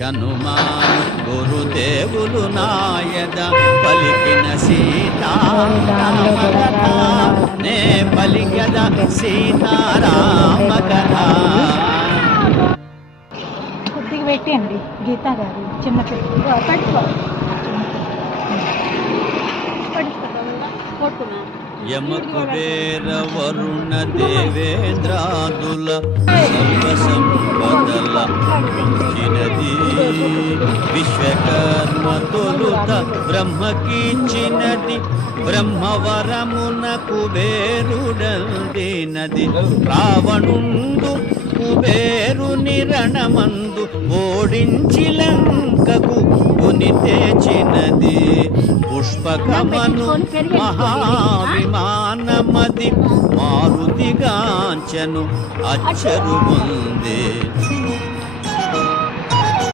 హనుమాన్ గురుదేవులు నాయద పలికిన సీతారామ కథ నే పలికద సీతారామ కథ. కొద్దిగా పెట్టండి గీతా గారు చిన్న యమ కుబేర వరుణ దేవేంద్రాదుల సర్వ సంపదల చినది విశ్వకర్మ తొలుత బ్రహ్మకిచ్చినది బ్రహ్మవరమున కుబేరుడందినది రావణుండు కుబేరుని రణమందు ఓడించి లంకకు కొని తెచ్చినది పుష్పకమను మహావిమానమది మారుతిగాంచను అచ్చరు ముందే